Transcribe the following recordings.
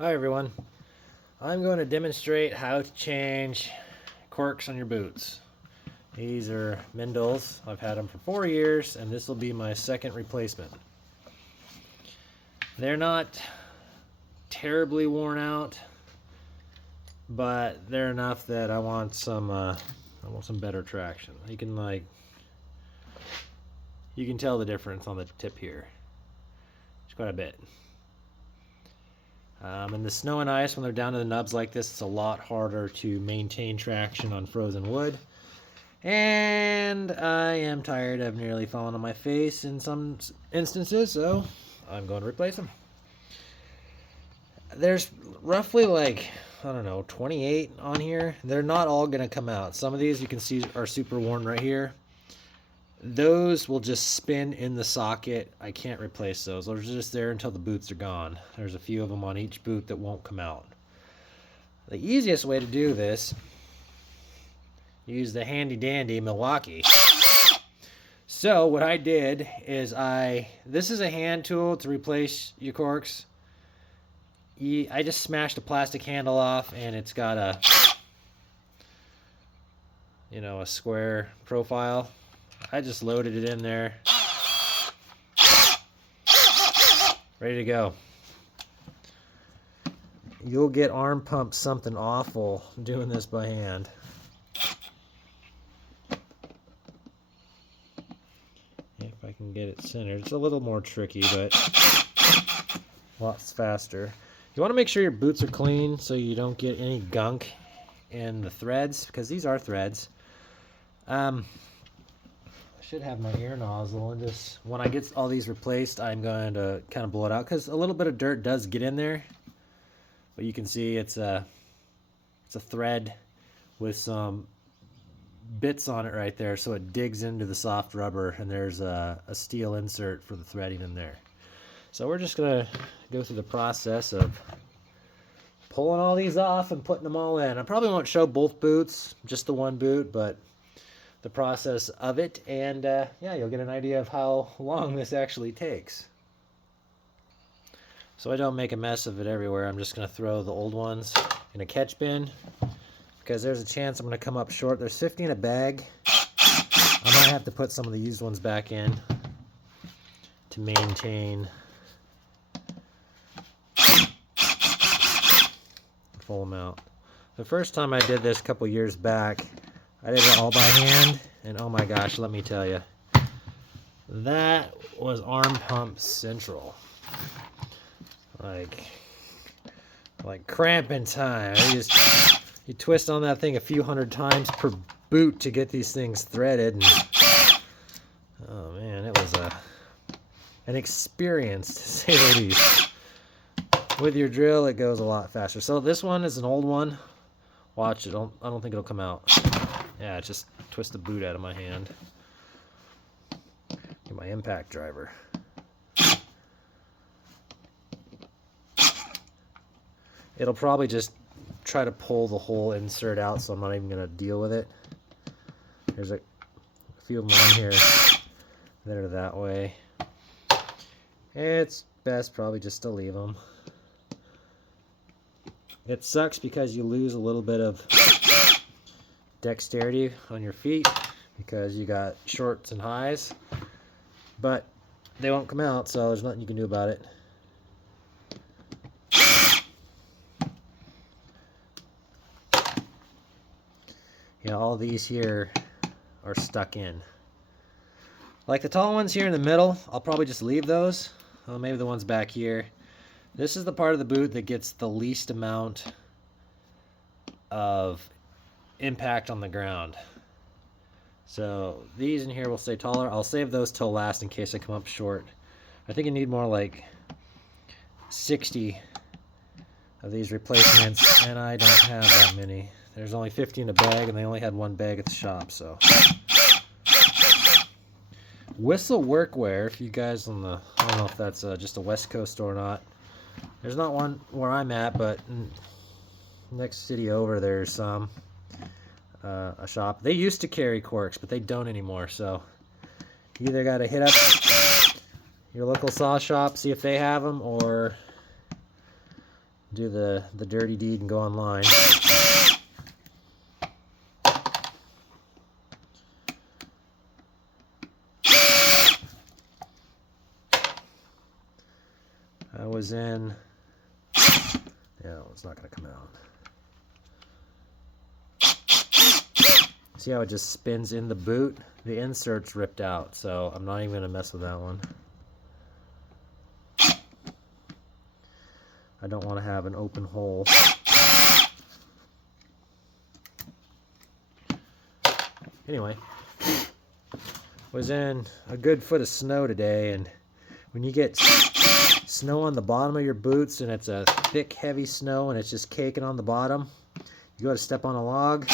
Hi everyone. I'm going to demonstrate how to change corks on your boots. These are Meindls. I've had them for 4 years and this will be my second replacement. They're not terribly worn out, but they're enough that I want some better traction. You can tell the difference on the tip here. It's quite a bit. In the snow and ice, when they're down to the nubs like this, it's a lot harder to maintain traction on frozen wood. And I am tired of nearly falling on my face in some instances, so I'm going to replace them. There's roughly I don't know, 28 on here. They're not all going to come out. Some of these you can see are super worn right here. Those will just spin in the socket. I can't replace those. Those are just there until the boots are gone. There's a few of them on each boot that won't come out. The easiest way to do this, use the handy dandy Milwaukee. So what I did is this is a hand tool to replace your corks. I just smashed a plastic handle off and it's got a square profile. I just loaded it in there. Ready to go. You'll get arm pump something awful doing this by hand. If I can get it centered. It's a little more tricky, but lots faster. You want to make sure your boots are clean so you don't get any gunk in the threads, because these are threads. I should have my air nozzle, and just when I get all these replaced, I'm going to kind of blow it out, because a little bit of dirt does get in there. But you can see it's a thread with some bits on it right there, so it digs into the soft rubber, and there's a steel insert for the threading in there. So we're just going to go through the process of pulling all these off and putting them all in. I probably won't show both boots, just the one boot, but the process of it, and yeah, you'll get an idea of how long this actually takes. So I don't make a mess of it everywhere. I'm just going to throw the old ones in a catch bin, because there's a chance I'm going to come up short. There's 50 in a bag. I might have to put some of the used ones back in to maintain the full amount. The first time I did this a couple years back, I did it all by hand, and oh my gosh, let me tell you, that was arm pump central. Like cramping time. You twist on that thing a few hundred times per boot to get these things threaded, and oh man, it was an experience, to say the least. With your drill, it goes a lot faster. So this one is an old one. Watch it. I don't think it'll come out. Yeah, just twist the boot out of my hand. Get my impact driver. It'll probably just try to pull the whole insert out, so I'm not even going to deal with it. There's a few of them on here that are that way. It's best probably just to leave them. It sucks because you lose a little bit of dexterity on your feet because you got shorts and highs, but they won't come out, so there's nothing you can do about it. Yeah, all these here are stuck in. Like the tall ones here in the middle, I'll probably just leave those. Oh, maybe the ones back here. This is the part of the boot that gets the least amount of impact on the ground. So these in here will stay taller. I'll save those till last in case I come up short. I think I need more like 60 of these replacements, and I don't have that many. There's only 50 in a bag, and they only had one bag at the shop, so. Whistle Workwear, if you guys I don't know if that's just a West Coast store or not. There's not one where I'm at, but next city over there's a shop. They used to carry corks, but they don't anymore, so you either got to hit up your local saw shop, see if they have them, or do the dirty deed and go online. I was in, yeah, it's not going to come out. See how it just spins in the boot? The insert's ripped out, so I'm not even going to mess with that one. I don't want to have an open hole. Anyway, was in a good foot of snow today, and when you get snow on the bottom of your boots and it's a thick, heavy snow and it's just caking on the bottom, you go to step on a log,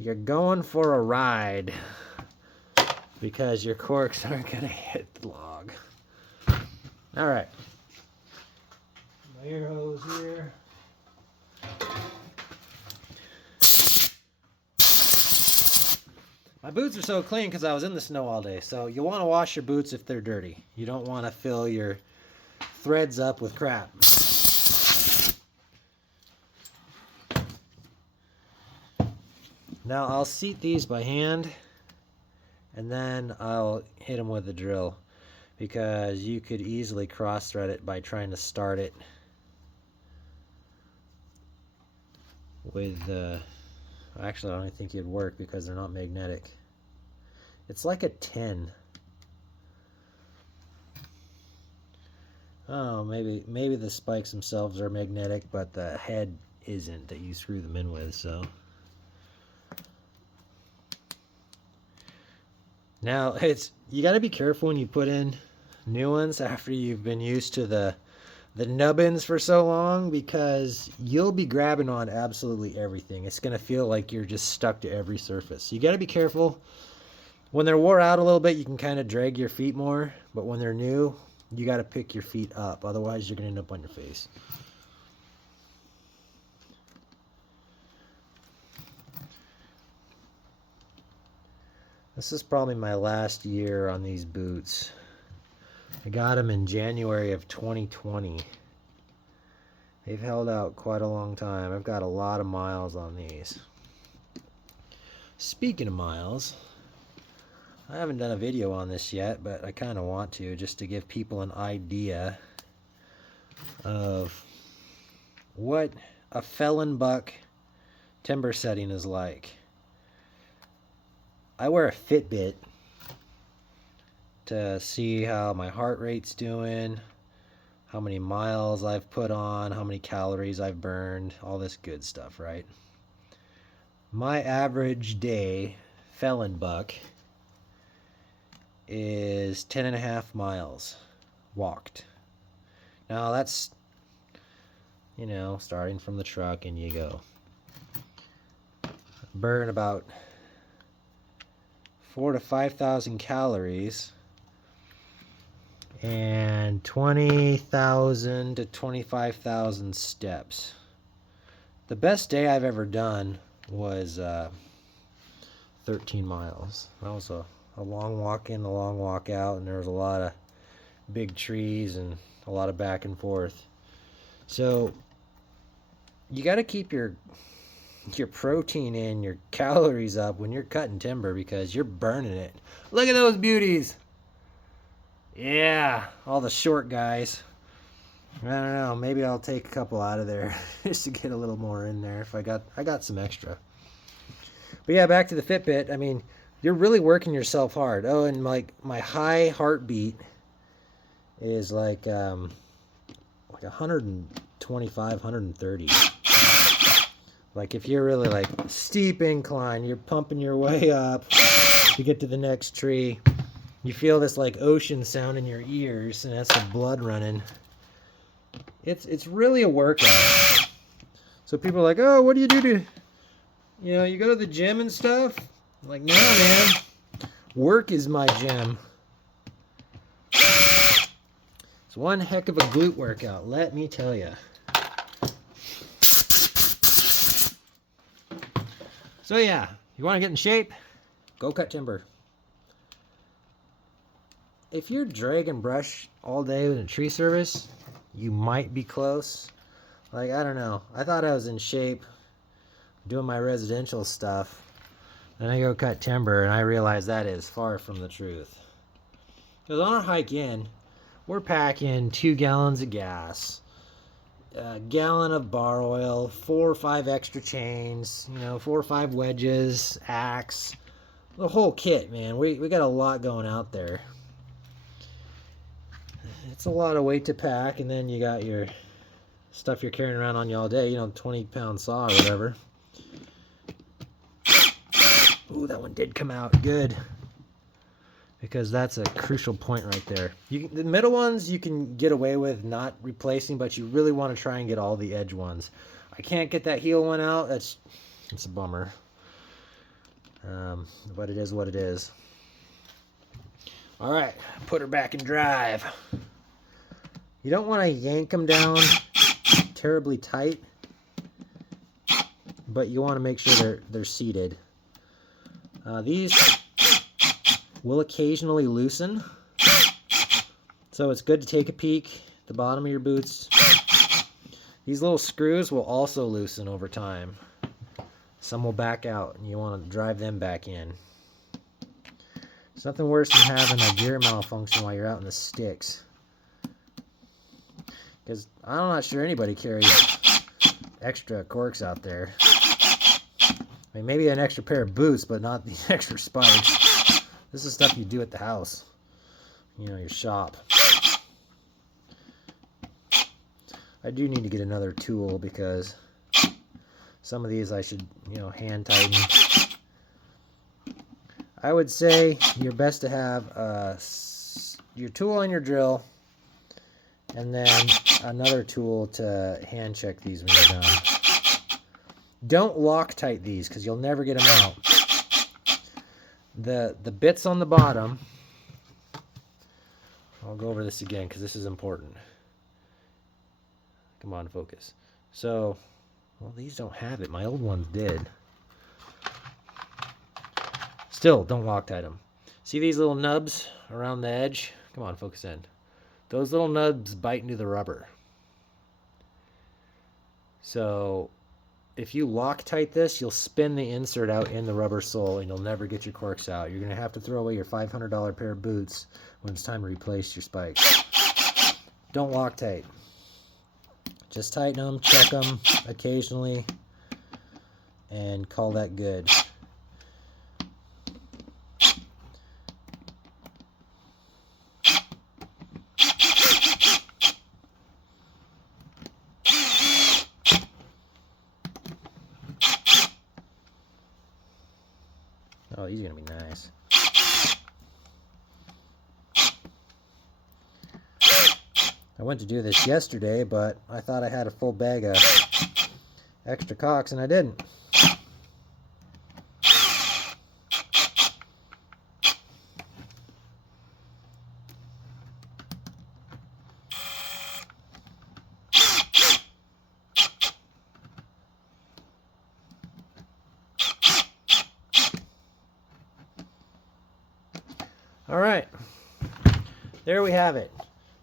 you're going for a ride because your corks aren't going to hit the log. All right. My air hose here. My boots are so clean because I was in the snow all day. So you want to wash your boots if they're dirty. You don't want to fill your threads up with crap. Now I'll seat these by hand and then I'll hit them with a drill because you could easily cross thread it by trying to start it with actually I don't think it'd work because they're not magnetic. It's like a 10. Oh, maybe the spikes themselves are magnetic, but the head isn't that you screw them in with, so. Now, you got to be careful when you put in new ones after you've been used to the nubbins for so long, because you'll be grabbing on absolutely everything. It's going to feel like you're just stuck to every surface. You got to be careful. When they're wore out a little bit, you can kind of drag your feet more, but when they're new, you got to pick your feet up. Otherwise, you're going to end up on your face. This is probably my last year on these boots. I got them in January of 2020. They've held out quite a long time. I've got a lot of miles on these. Speaking of miles, I haven't done a video on this yet, but I kind of want to, just to give people an idea of what a felon buck timber setting is like. I wear a Fitbit to see how my heart rate's doing, how many miles I've put on, how many calories I've burned, all this good stuff, right? My average day felon buck is 10.5 miles walked. Now that's, you know, starting from the truck and you go. Burn about 4,000 to 5,000 calories and 20,000 to 25,000 steps. The best day I've ever done was 13 miles. That was a long walk in, a long walk out, and there was a lot of big trees and a lot of back and forth. So you got to keep your protein in, your calories up when you're cutting timber because you're burning it. Look at those beauties. Yeah, all the short guys. I don't know, maybe I'll take a couple out of there just to get a little more in there if I got some extra. But yeah, back to the Fitbit. I mean, you're really working yourself hard. Oh, and like my high heartbeat is like 125, 130. Like if you're really like steep incline, you're pumping your way up to get to the next tree. You feel this like ocean sound in your ears, and that's the blood running. It's really a workout. So people are like, oh, what do you do to, you know, you go to the gym and stuff? I'm like, no, man. Work is my gym. It's one heck of a glute workout, let me tell you. So yeah, you want to get in shape? Go cut timber. If you're drag and brush all day with a tree service, you might be close. Like, I don't know. I thought I was in shape doing my residential stuff. Then I go cut timber and I realize that is far from the truth. Because on our hike in, we're packing 2 gallons of gas, a gallon of bar oil, 4 or 5 extra chains, 4 or 5 wedges, axe, the whole kit, man. We got a lot going out there. It's a lot of weight to pack, and then you got your stuff you're carrying around on you all day, 20-pound saw or whatever. Ooh, that one did come out good. Because that's a crucial point right there. The middle ones you can get away with not replacing, but you really want to try and get all the edge ones. I can't get that heel one out. It's a bummer. But it is what it is. All right, put her back in drive. You don't want to yank them down terribly tight, but you want to make sure they're seated. These will occasionally loosen, so it's good to take a peek at the bottom of your boots. These little screws will also loosen over time. Some will back out, and you want to drive them back in. It's nothing worse than having a gear malfunction while you're out in the sticks. Because I'm not sure anybody carries extra corks out there. I mean, maybe an extra pair of boots, but not the extra spikes. This is stuff you do at the house. Your shop. I do need to get another tool because some of these I should, hand tighten. I would say you're best to have your tool and your drill, and then another tool to hand check these when you're done. Don't Loctite these because you'll never get them out. The bits on the bottom, I'll go over this again because this is important. Come on, focus. So, well, these don't have it. My old ones did. Still, don't Loctite them. See these little nubs around the edge? Come on, focus in. Those little nubs bite into the rubber. So, if you Loctite this, you'll spin the insert out in the rubber sole and you'll never get your corks out. You're going to have to throw away your $500 pair of boots when it's time to replace your spikes. Don't Loctite. Just tighten them, check them occasionally, and call that good. Oh, these are going to be nice. I went to do this yesterday, but I thought I had a full bag of extra caulks, and I didn't. All right, there we have it.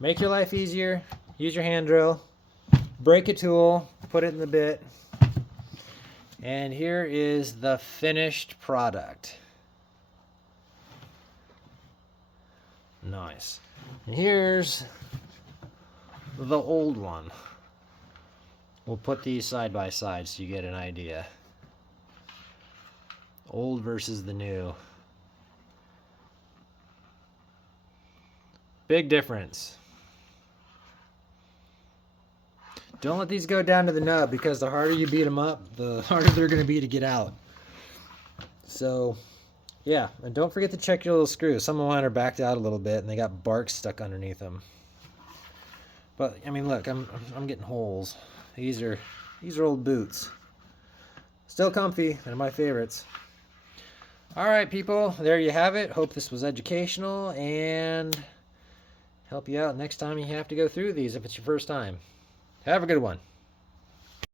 Make your life easier, use your hand drill, break a tool, put it in the bit, and here is the finished product. Nice. And here's the old one. We'll put these side by side so you get an idea. Old versus the new. Big difference. Don't let these go down to the nub because the harder you beat them up, the harder they're going to be to get out. So, yeah. And don't forget to check your little screws. Some of mine are backed out a little bit and they got bark stuck underneath them. But, I mean, look, I'm getting holes. These are old boots. Still comfy. They're my favorites. All right, people. There you have it. Hope this was educational and help you out next time you have to go through these if it's your first time. Have a good one.